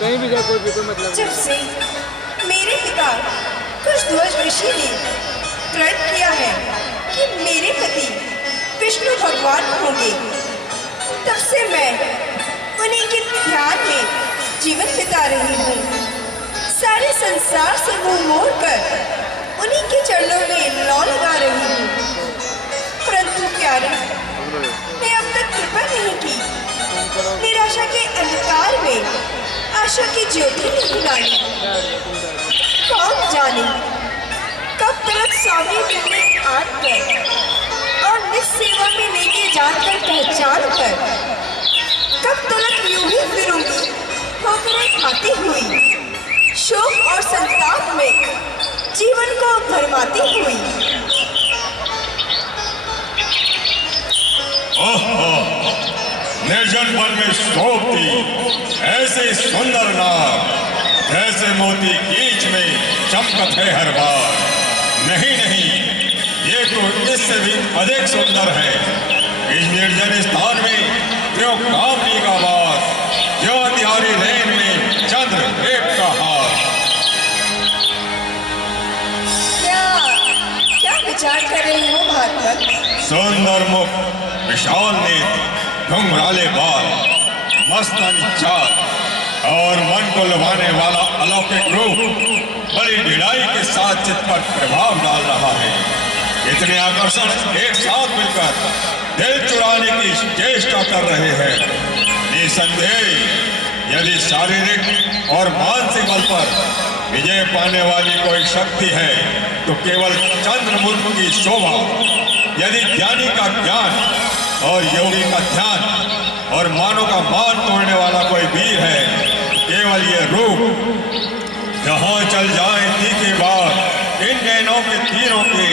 कहीं भी जाए कोई मतलब। जब से मेरे पिता कुशध्वज ऋषि ने प्रण किया है कि मेरे पति विष्णु भगवान होंगे, तब से मैं उन्हीं के ध्यान में जीवन बिता रही हूँ। सारे संसार से मुंह मोड़कर उन्हीं के चरणों में लौ लगा रही हूँ। परंतु प्यारे, मैं अब तक कृपा नहीं की। निराशा के अंधकार में आशा की ज्योति नहीं लाई। कौन जाने कब तक स्वामी मिलने आकर और निस्सेवा में लेके जाकर पहचान कर, कब तक यूं ही फिरूंगी ठोकरें खाती हुई, शोक और संताप में जीवन को भरमाती हुई। निर्जन वन में शोभती ऐसे सुंदर नार, जैसे मोती कीच में चमकत है हर बार। नहीं नहीं, ये तो इससे भी अधिक सुंदर है। इस निर्जन स्थान में जो कामनी का वास, जो तिहारी रेन में चंद्र एक का हाथ। क्या विचार कर रही हो भागवत? सुंदर मुख, विशाल नेत्र, घुंघराले बाल, मस्तानी चाल और मन को लुभाने वाला अलौकिक रूप बड़ी ढिलाई के साथ चित्त पर प्रभाव डाल रहा है। इतने आकर्षण एक साथ मिलकर दिल चुराने की चेष्टा कर रहे हैं। निसंदेह यदि शारीरिक और मानसिक बल पर विजय पाने वाली कोई शक्ति है तो केवल चंद्रमुख की शोभा। यदि ज्ञानी का ज्ञान और योगी का ध्यान और मानव का मान तोड़ने वाला कोई वीर है, केवल ये रूप। जहां चल जाए तीखे बार इन नैनों के तीरों के,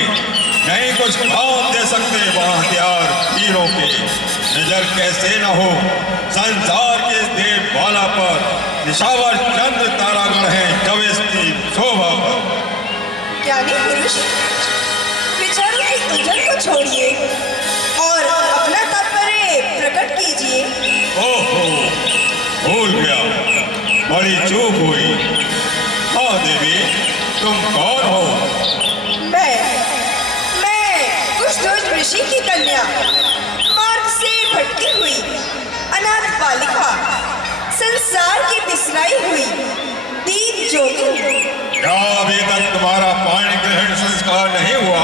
नहीं कुछ काम दे सकते वहां हथियार तीरों के। नजर कैसे न हो संसार के देव वाला पर, निशावर चंद्र तारागण है जब इसकी शोभा पर। ज्ञानी पुरुष, विचारों की उलझन को छोड़िए और अपना तात्पर्य प्रकट कीजिए। ओहो, भूल गया, बड़ी चूक हुई। हाँ देवी, तुम कौन हो? मैं ऋषि की कन्या, मार्ग से भटकी हुई अनाथ बालिका, संसार की बिसराई हुई दीन जोगी। क्या अभी तक तुम्हारा पाणी ग्रहण संस्कार नहीं हुआ?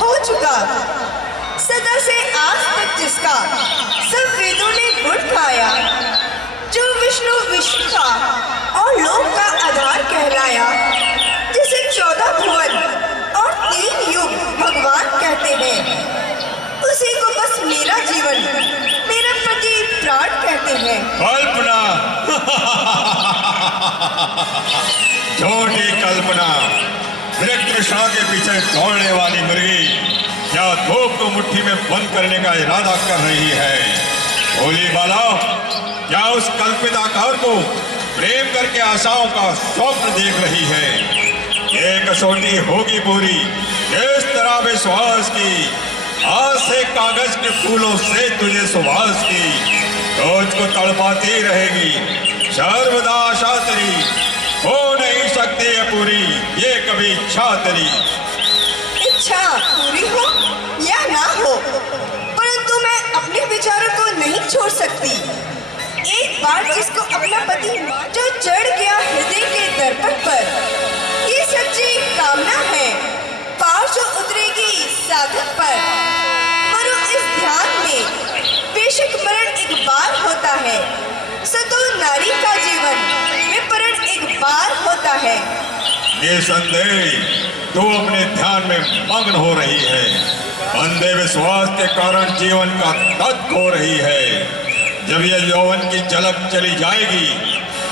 हो चुका। सदा से आज तक जिसका सब वेदों ने गुण गाया, जो विष्णु विश्व का और लोक का आधार कहलाया, जिसे 14 भुवन और 3 युग भगवान कहते हैं, उसी को बस मेरा जीवन, मेरा पति प्राण कहते हैं। कल्पना झूठी कल्पना, तृष्णा के पीछे दौड़ने वाली मुर्गी क्या धूप को मुट्ठी में बंद करने का इरादा कर रही है? भोली बाला, क्या उस कल्पित आकार को प्रेम करके आशाओं का स्वप्न देख रही है? ये कसौटी होगी पूरी इस तरह विश्वास की, आज से कागज के फूलों से तुझे सुभाष की, तुझको तड़पाती रहेगी सर्वदा आशा तेरी, हो नहीं सकती है पूरी ये कभी इच्छा तेरी। इच्छा पूरी हो या ना हो, परंतु मैं अपने विचारों को नहीं छोड़ सकती। एक बार जिसको अपना पति जो चढ़ गया हृदय के दर्पण पर, ये सच्ची कामना है पार जो उतरेगी साधक पर। मरो इस ध्यान में, बेशक मरण एक बार होता है, सतो नारी का जीवन विपरण एक बार होता है। निसंदेह तू अपने ध्यान में मग्न हो रही है, अंधे विश्वास के कारण जीवन का तत्व खो रही है। जब यह यौवन की झलक चली जाएगी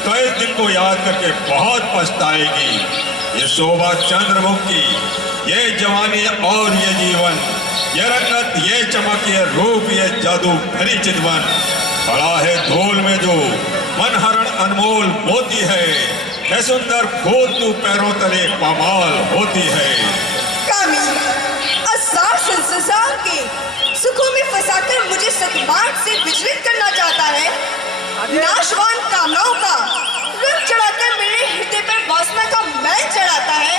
तो इस दिन को याद करके बहुत पछताएगी। ये शोभा चंद्रमुख की, ये जवानी और ये जीवन, ये रंगत, ये चमक, ये रूप, ये जादू भरी चितवन, पड़ा है धूल में जो मनहरण अनमोल मोती है, है सुंदर फूल तू पैरों तले पामाल होती है। कामी असार संसार के सुखों में फंसाकर मुझे सतमार्ग से विचलित करना चाहता है। नाशवान कामनाओं का रंग चढ़ाकर मेरे हृदय पर वासना का मैल चढ़ाता है।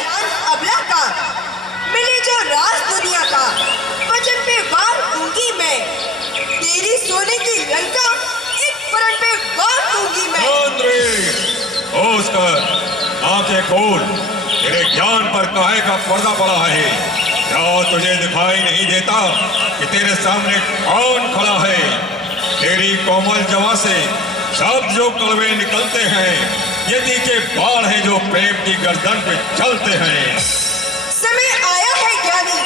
अबला का मिले जो राज दुनिया का, वचन पे वार दूंगी मैं, तेरी सोने की लंका एक परण पे वार दूंगी मैं। होश कर, आंखें खोल, तेरे ज्ञान पर काहे का पर्दा पड़ा है? क्या तुझे दिखाई नहीं देता कि तेरे सामने कौन खड़ा है? तेरी कोमल जवा से शब्द जो कड़वे निकलते हैं, ये तीखे बाण है जो प्रेम की गर्दन पे चलते हैं। समय आया है ज्ञानी,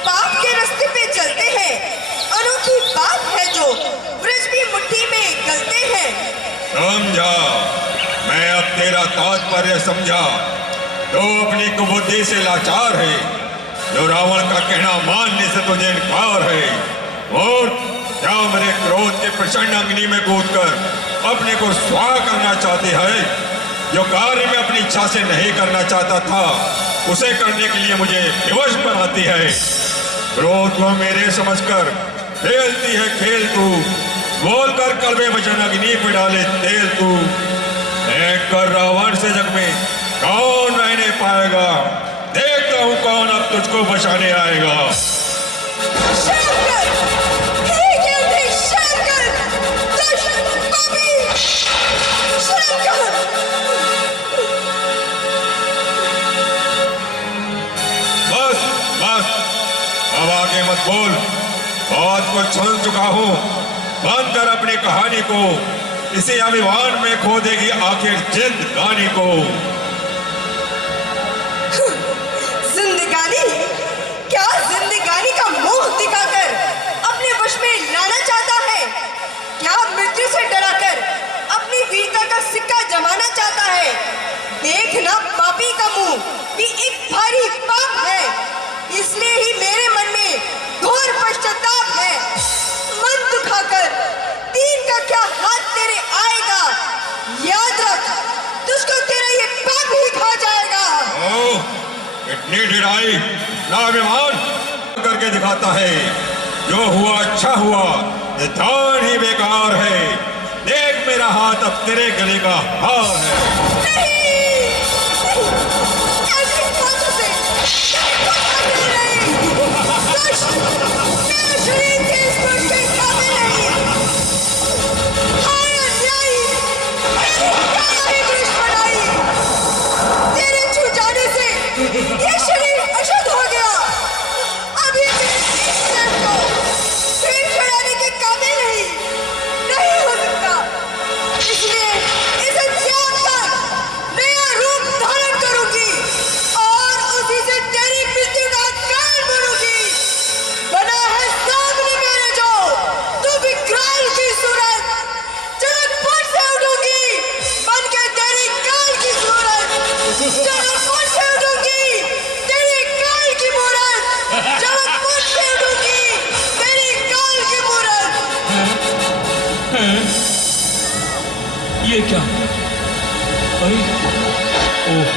पाप के रास्ते पे चलते हैं, अनोखी बात है जो ब्रज भी मुट्ठी में गलते हैं। समझा, मैं अब तेरा तात्पर्य समझा। तो अपनी कुबुद्धि से लाचार है, जो रावण का कहना मानने से तुझे इनकार है, और क्या मेरे क्रोध के प्रचंड अग्नि में कूदकर अपने को स्वाह करना चाहती है? जो कार्य में अपनी इच्छा से नहीं करना चाहता था, उसे करने के लिए मुझे विवश बनाती है। क्रोध को मेरे समझकर खेलती है खेल तू, बोलकर कड़वे वचन अग्नि पे डाले तेल तू। देख कर रावण से जग में कौन रहने पाएगा, देखता हूँ कौन अब तुझको बचाने आएगा। शंकर! हे गिरधे शंकर! दुष्ट पापी! शंकर! बस बस, अब आगे मत बोल, बहुत कुछ सुन चुका हूँ। बंद कर अपनी कहानी को, इसी अभिमान में खो देगी आखिर जिंदगानी को। जिंदगानी? क्या जिंदगानी का मोह दिखाकर अपने वश में लाना चाहता है? क्या मृत्यु से डराकर अपनी वीरता का सिक्का जमाना चाहता है? देखना पापी का मुंह भी एक भारी पाप है, इसलिए ही मेरे मन में घोर पश्चाताप है। मन दुखाकर तीन का क्या हाथ तेरे आएगा, याद रख, तुझको तेरा ये पाप ही खा जाएगा। ओह, इतनी ढिलाई ना अभिमान करके दिखाता है। जो हुआ अच्छा हुआ, निदान ही बेकार है। देख मेरा हाथ अब तेरे गले का हार है। नहीं, ऐसी बातों से नहीं। ये क्या? अरे ओह,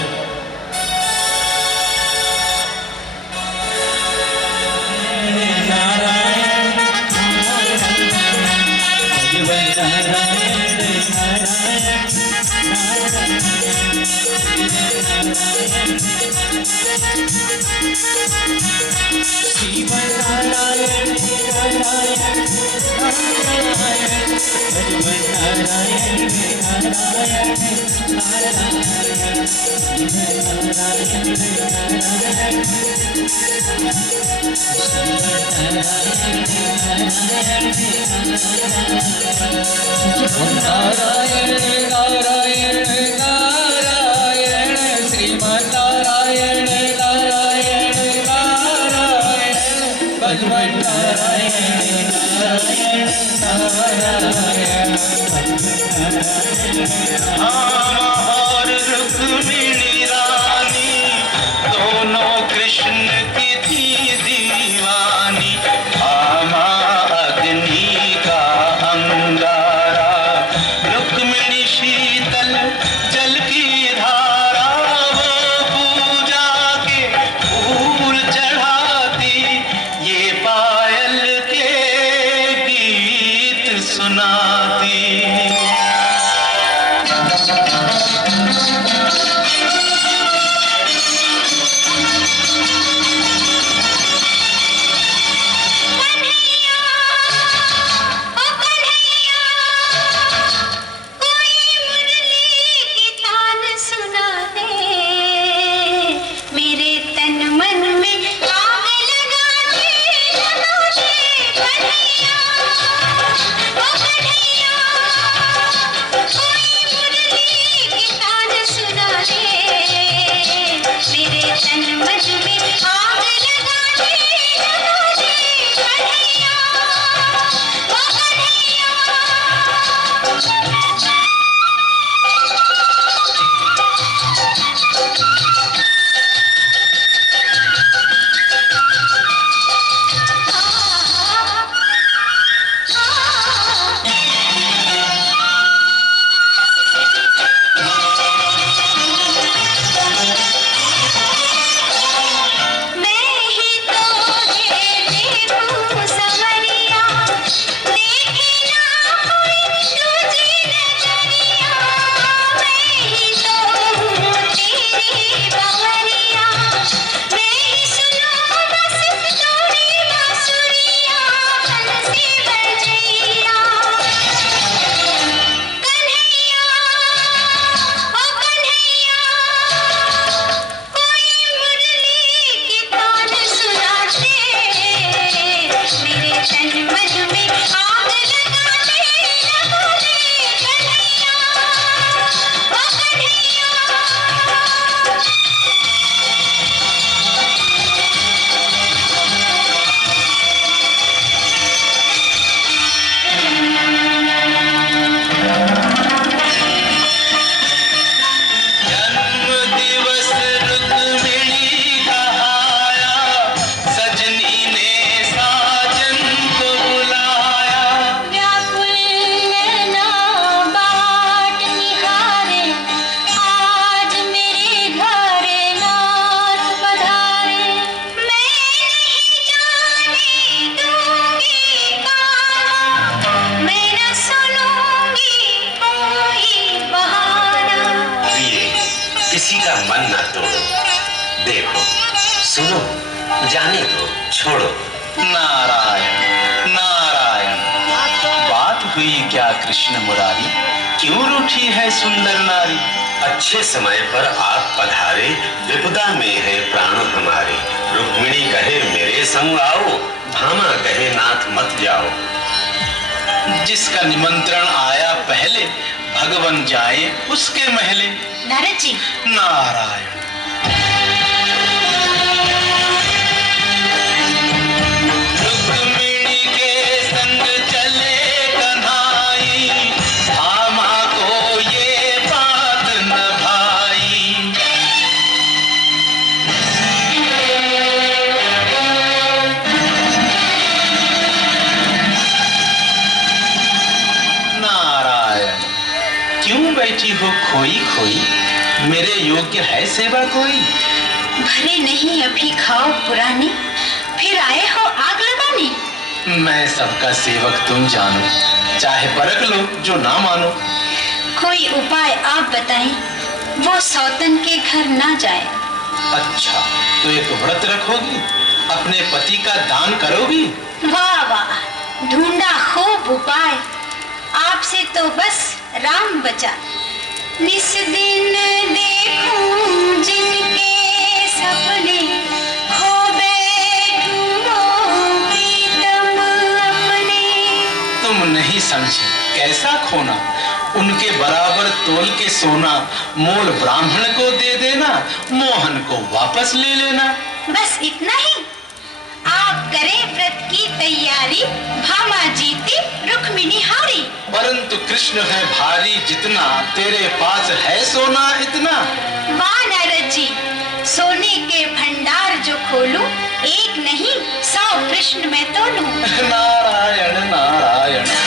नारायण नारायण नारायण श्रीमन्नारायण नारायण नारायण भगवन् नारायण नारायण नारायण। और रुक्मिणी रानी दोनों कृष्ण की थी दीवानी। आमा अग्नि का अंगारा, रुक्मिणी शीतल जल की धारा। वो पूजा के फूल चढ़ाती, ये पायल के गीत सुनाती। मन न तोड़ो, देखो सुनो जाने दो छोड़ो। नारायण नारायण, बात हुई क्या कृष्ण मुरारी, क्यों रूठी है सुंदर नारी। अच्छे समय पर आप पधारे, विपदा में है प्राण हमारे। रुक्मिणी कहे मेरे संग आओ, भामा कहे नाथ मत जाओ। जिसका निमंत्रण आया पहले, भगवन जाए उसके महले। नारद जी। नारायण। रुक्मिणी के संग चले कन्हाई, भामा को ये बात न भाई। नारायण, क्यों बैठी हो खोई खोई, मेरे योग्य है सेवा कोई? भले नहीं अभी खाओ पुरानी, फिर आए हो आग लगाने। मैं सबका सेवक तुम जानो, चाहे परख लो जो ना मानो। कोई उपाय आप बताएं, वो सौतन के घर ना जाए। अच्छा, तो एक व्रत रखोगी, अपने पति का दान करोगी? वाह वाह, ढूंढा खूब उपाय, आपसे तो बस राम बचा। निस दिन देखूं जिनके सपने, खो बैठूं प्रीतम अपने। तुम नहीं समझे कैसा खोना, उनके बराबर तोल के सोना। मोल ब्राह्मण को दे देना, मोहन को वापस ले लेना। बस इतना ही? आप करें व्रत की तैयारी, भामा जीती रुक्मिणी हारी। परंतु कृष्ण है भारी जितना, तेरे पास है सोना इतना। वाह नारद जी, सोने के भंडार जो खोलूं, एक नहीं 100 कृष्ण में तोलूं। नारायण नारायण।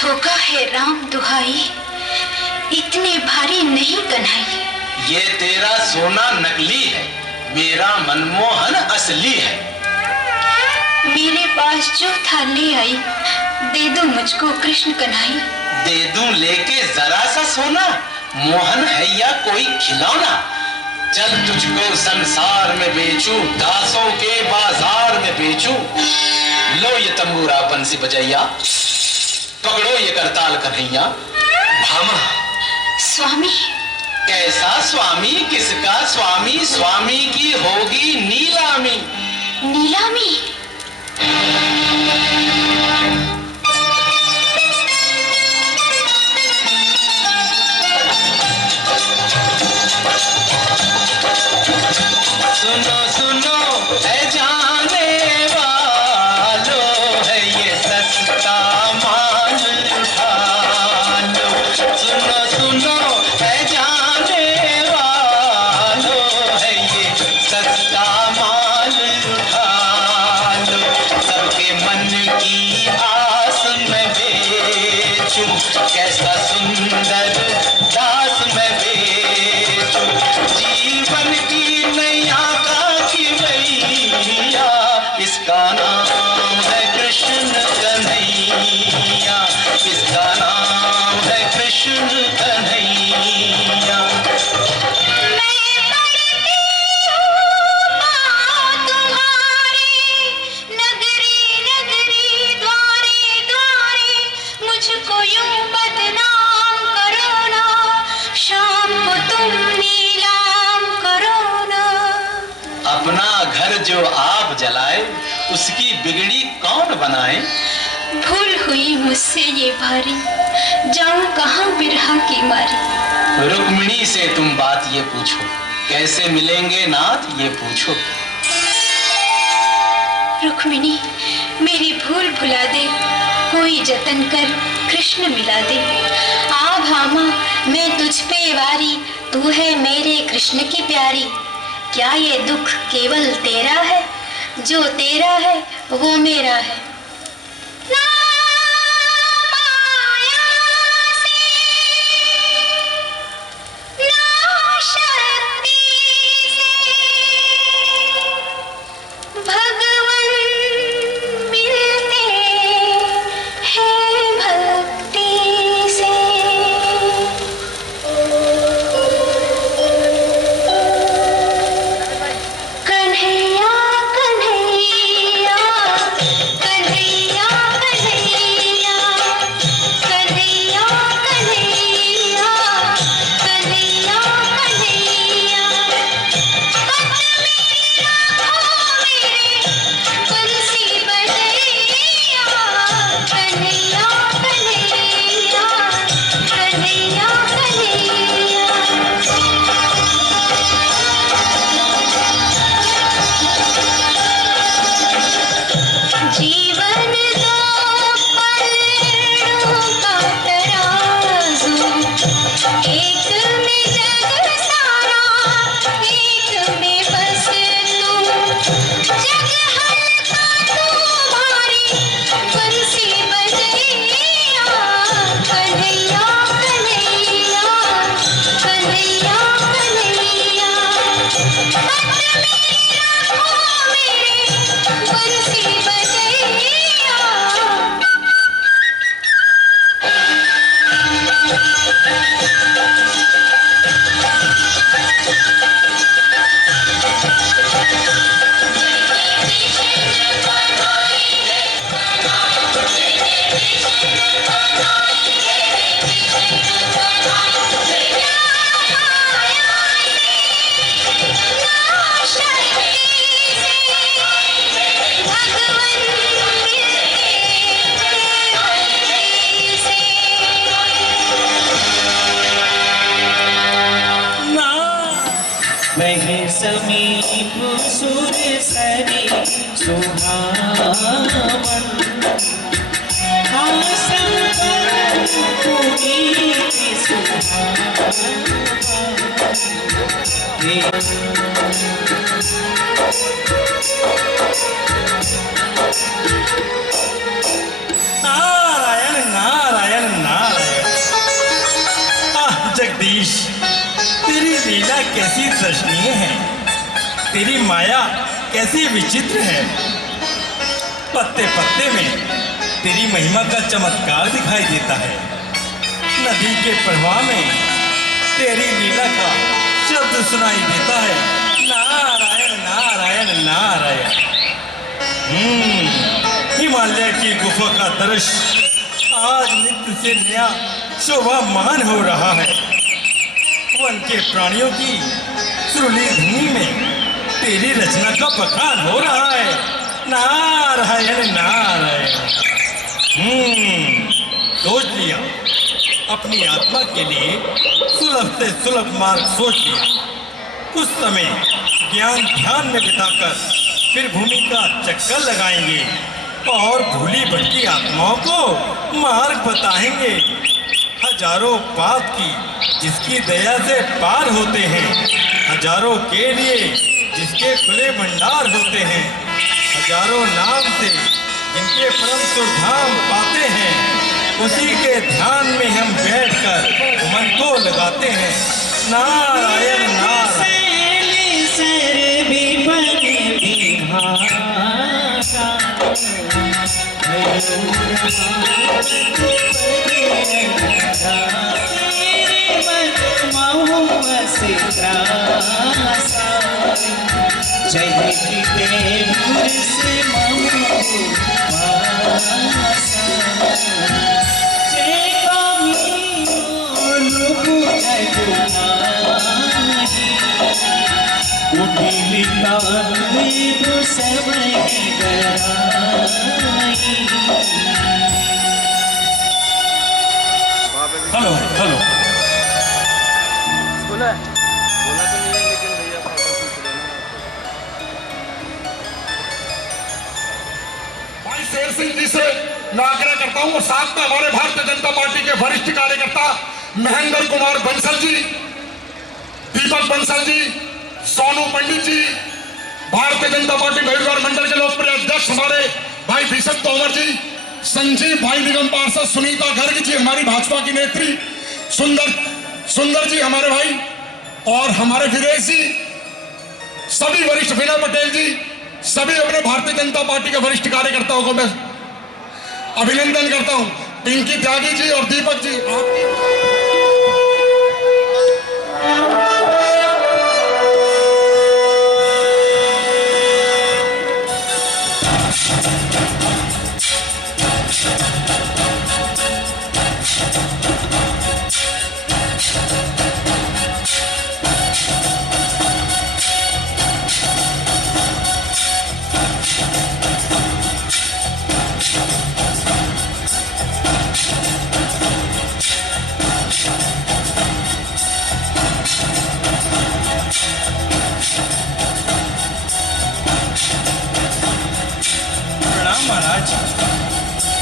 धोखा है राम दुहाई, इतने भारी नहीं कन्हई। ये तेरा सोना नकली है, मेरा मनमोहन असली है। मेरे पास जो था ले आई, दे दो मुझको कृष्ण कन्हई। दे दूं लेके जरा सा सोना, मोहन है या कोई खिलौना? चल तुझको संसार में बेचूं, दासों के बाजार में बेचूं। लो ये तंबूरा बंसी बजैया, पकड़ो ये करताल कन्हैया। भामा। स्वामी। कैसा स्वामी, किसका स्वामी? स्वामी की होगी नीलामी। नीलामी? सुनो सुनो है जाने वालो, है ये सस्ता माल उठा लो। सुनो सुनो है जाने वालो, है ये सस्ता माल उठा लो। सबके मन की आस में बेचूं, कैसा सुंदर दास में बेचूं। जीवन की नैया का खिवैया, इसका नाम है कृष्ण कन्हैया। इसका नाम है कृष्ण कन्हैया। मुझको यूं बदनाम करो ना, शाम को तुम नीलाम करो ना। अपना घर जो आप जलाए, उसकी बिगड़ी कौन बनाए? भूल हुई मुझसे ये भारी, जाऊं कहाँ बिरहा की मारी। रुक्मिणी से तुम बात ये पूछो, कैसे मिलेंगे नाथ ये पूछो। रुक्मिणी मेरी भूल भुला दे, कोई जतन कर कृष्ण मिला दे। आ भामा मैं तुझ पे वारी, तू है मेरे कृष्ण की प्यारी। क्या ये दुख केवल तेरा है, जो तेरा है वो मेरा है। ना माया से, ना शक्ति से, भगवन मिलते हैं भक्ति से। कन्हैया कन्हैया कन्हैया वही समीप सुर सरी सुहावन आसंबर पुनीत नारायण नारायण नारायण। जगदीश, तेरी लीला कैसी दर्शनीय है, तेरी माया कैसी विचित्र है। पत्ते पत्ते में तेरी महिमा का चमत्कार दिखाई देता है। नदी के प्रवाह में तेरी लीला का शब्द सुनाई देता है। नारायण नारायण नारायण। हिमालय की गुफा का दृश्य आज नित्य से नया शोभामान हो रहा है। वन के प्राणियों की सुरीली धुनी में तेरी रचना का बखान हो रहा है। नारायण नारायण। सोच लिया, अपनी आत्मा के लिए सुलभ से सुलभ मार्ग सोच लिया। कुछ समय ज्ञान ध्यान में बिताकर फिर भूमि का चक्कर लगाएंगे और भूली भटकी आत्माओं को मार्ग बताएंगे। हजारों पाप की जिसकी दया से पार होते हैं, हजारों के लिए जिसके खुले भंडार होते हैं, हजारों नाम से जिनके परम सुरधाम पाते हैं, उसी के ध्यान में हम बैठकर मन को लगाते हैं। नारायण नारायण। सर भी बने बिहारा हेलो हेलो। बोला बोला तो नहीं है, लेकिन भैया फोटो खींच रहे हैं। भाई शेर सिंह जी से मैं आग्रह करता हूं और साथ में हमारे भारतीय जनता पार्टी के वरिष्ठ कार्यकर्ता महेंद्र कुमार बंसल जी, दीपक बंसल जी, सोनू पंडित जी, भारतीय जनता पार्टी महिला मंडल के लोकप्रिय अध्यक्ष हमारे भाई भीषण तोमर जी, संजीव भाई निगम पार्षद सुनीता गर्ग जी हमारी भाजपा की नेत्री, सुंदर जी हमारे भाई, और हमारे वीरेश जी, सभी वरिष्ठ, विनय पटेल जी, सभी अपने भारतीय जनता पार्टी के वरिष्ठ कार्यकर्ताओं को मैं अभिनंदन करता हूं। पिंकी त्यागी जी और दीपक जी,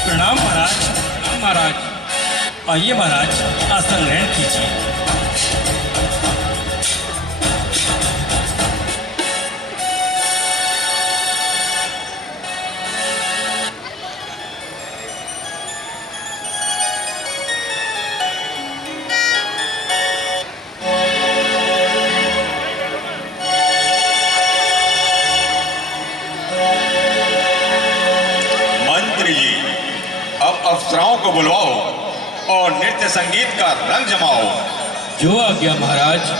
प्रणाम महाराज। महाराज आइए महाराज, आसन ग्रहण कीजिए। अप्सराओं को बुलवाओ और नृत्य संगीत का रंग जमाओ। जो आज्ञा महाराज।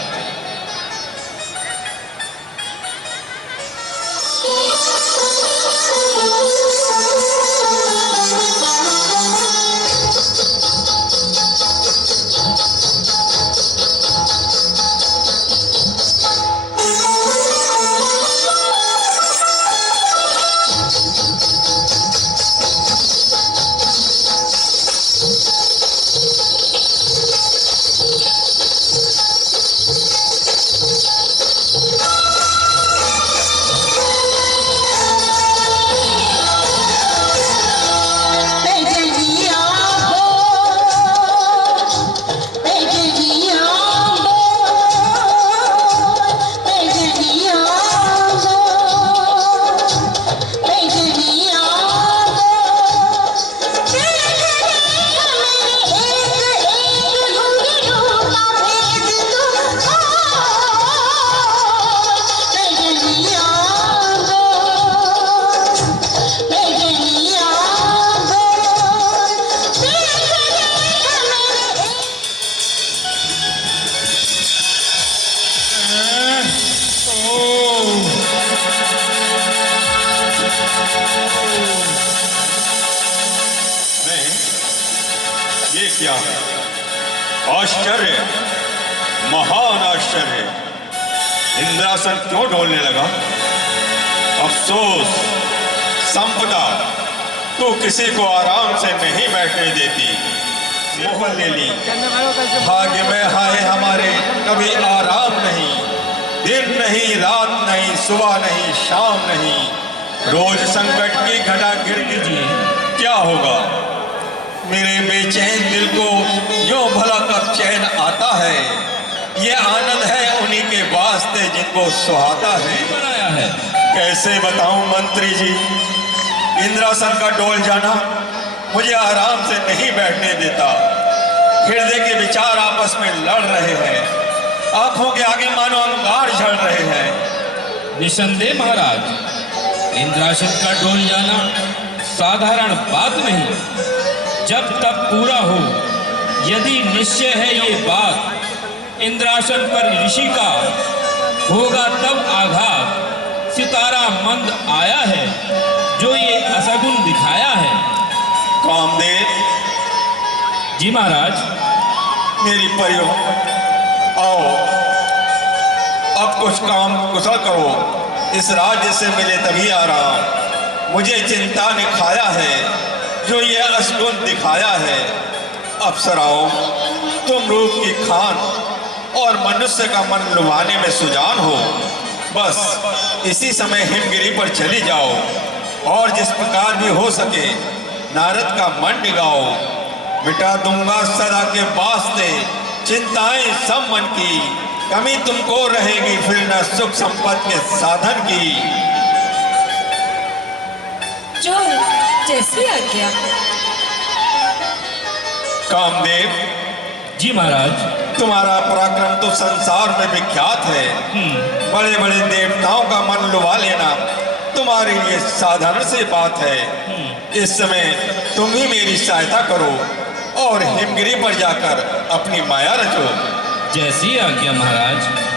नहीं, ये क्या है? आश्चर्य, महान आश्चर्य। इंद्रासन क्यों डोलने लगा? अफसोस संपदा, तू किसी को आराम से नहीं बैठने देती। मोहन ले ली। भाग्य में हाय हमारे कभी आराम नहीं, दिन नहीं, रात नहीं, सुबह नहीं, शाम नहीं, रोज संकट की घटा गिर कीजिए। क्या होगा? मेरे बेचैन दिल को यो भला कब चैन आता है? ये आनंद है उन्हीं के वास्ते जिनको सुहाता है। बनाया है। कैसे बताऊं मंत्री जी, इंद्रासन का डोल जाना मुझे आराम से नहीं बैठने देता। हृदय के विचार आपस में लड़ रहे हैं, आंखों के आगे मानो अंगार झड़ रहे हैं। निसंदेह महाराज, इंद्रासन का डोल जाना साधारण बात नहीं। जब तक पूरा हो, यदि निश्चय है ये बात, इंद्रासन पर ऋषि का होगा तब आघात। सितारा मंद आया है जो ये असगुन दिखाया है। कामदेव जी महाराज। मेरी परियों, आओ अब कुछ काम कुशल करो। इस राज्य से मिले तभी आराम। मुझे चिंता ने खाया है जो ये असगुन दिखाया है। अप्सराओ, तुम रूप की खान और मनुष्य का मन लुभाने में सुजान हो। बस इसी समय हिमगिरी पर चली जाओ और जिस प्रकार भी हो सके नारद का मन डिगाओ। मिटा दूंगा सदा के वास्ते चिंताएं सब मन की। कमी तुमको रहेगी फिर न सुख संपत्ति के साधन की। जो जैसी आज्ञा। कामदेव जी महाराज। तुम्हारा पराक्रम तो संसार में विख्यात है। बड़े बड़े देवताओं का मन लुभा लेना तुम्हारे लिए साधारण सी बात है। इस समय तुम ही मेरी सहायता करो और हिमगिरी पर जाकर अपनी माया रचो। जैसी आज्ञा महाराज।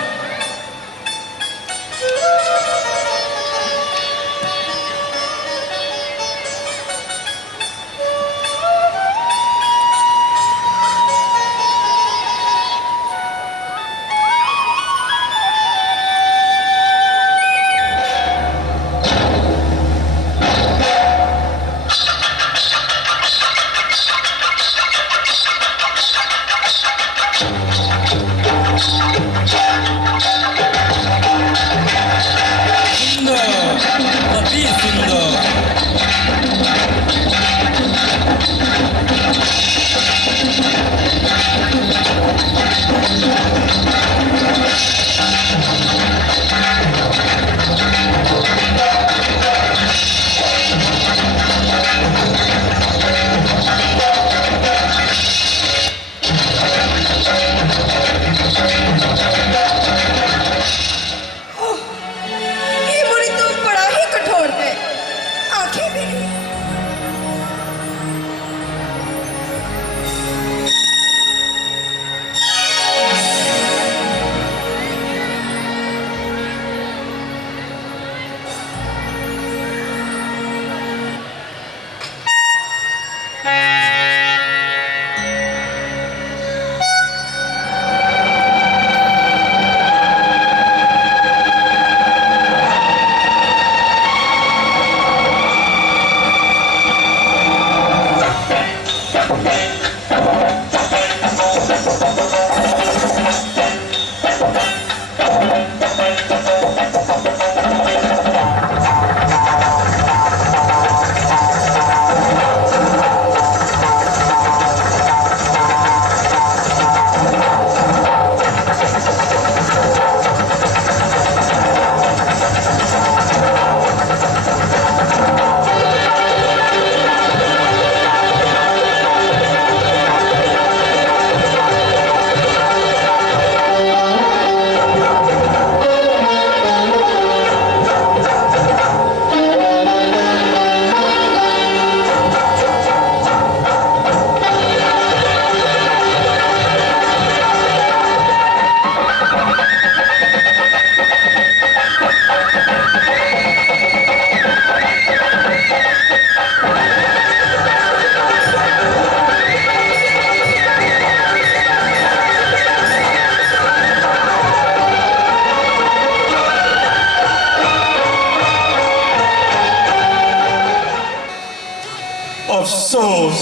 अफसोस,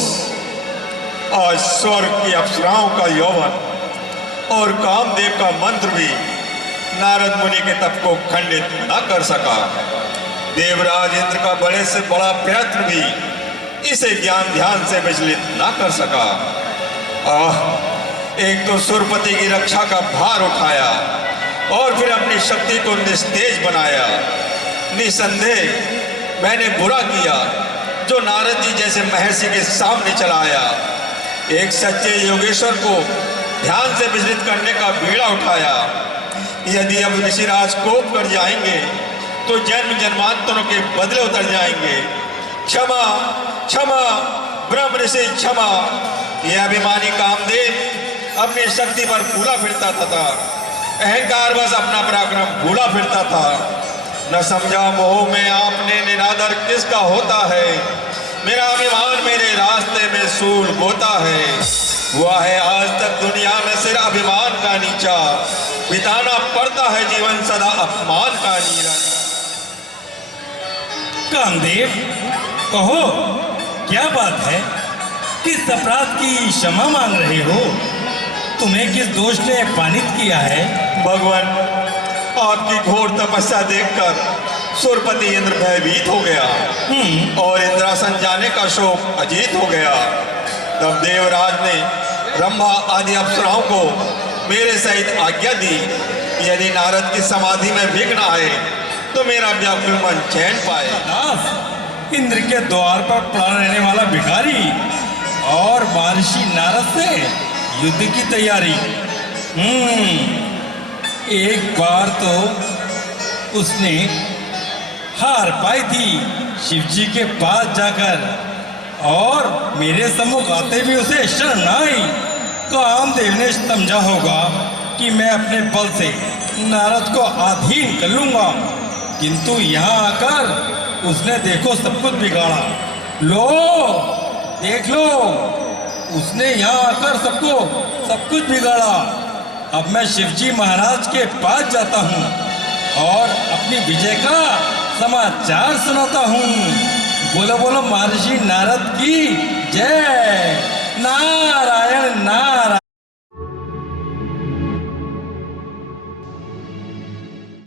आज स्वर्ग की अप्सराओं का यौवन और कामदेव का मंत्र भी नारद मुनि के तप को खंडित न कर सका। देवराज इंद्र का बड़े से बड़ा प्रयत्न भी इसे ज्ञान ध्यान से विचलित न कर सका। एक तो सुरपति की रक्षा का भार उठाया और फिर अपनी शक्ति को निस्तेज बनाया। निसंदेह मैंने बुरा किया जो नारद जी जैसे महर्षि के सामने चला आया। एक सच्चे योगेश्वर को ध्यान से विचलित करने का बीड़ा उठाया। यदि अब ऋषिराज कोप कर जाएंगे तो जन्म जन्मांतरों के बदले उतर जाएंगे। क्षमा क्षमा ब्रह्म ऋषि क्षमा। यह अभिमानी कामदेव अपनी शक्ति पर फूला फिरता था, अहंकार बस अपना पराक्रम भूला फिरता था। न समझा मोह में आपने निरादर किसका होता है। मेरा अभिमान मेरे रास्ते में सूल बोता है। हुआ है आज तक दुनिया में सिर अभिमान का नीचा, बिताना पड़ता है जीवन सदा अपमान का नीरा। कामदेव, कहो क्या बात है? किस अपराध की क्षमा मांग रहे हो? तुम्हें किस दोष ने अपमानित किया है? भगवान, आपकी घोर तपस्या देखकर सुरपति इंद्र भयभीत हो गया और इंद्रासन जाने का शोक अजीत हो गया। तब देवराज ने ब्रह्मा आदि अप्सराओं को मेरे सहित आज्ञा दी, यदि नारद की समाधि में विघ्न आए तो मेरा व्याकुल मन चैन पाए। दास, इंद्र के द्वार पर पड़ा रहने वाला भिखारी और महर्षि नारद से युद्ध की तैयारी। एक बार तो उसने हार पाई थी शिव जी के पास जाकर, और मेरे सम्मुख आते भी उसे शरण आई। कामदेव ने समझा होगा कि मैं अपने बल से नारद को अधीन कर लूंगा, किंतु यहाँ आकर उसने देखो सब कुछ बिगाड़ा। लो देख लो, उसने यहाँ आकर सब कुछ बिगाड़ा। अब मैं शिवजी महाराज के पास जाता हूँ और अपनी विजय का समाचार सुनाता हूँ। बोलो बोलो महर्षि नारद की जय। नारायण नारायण।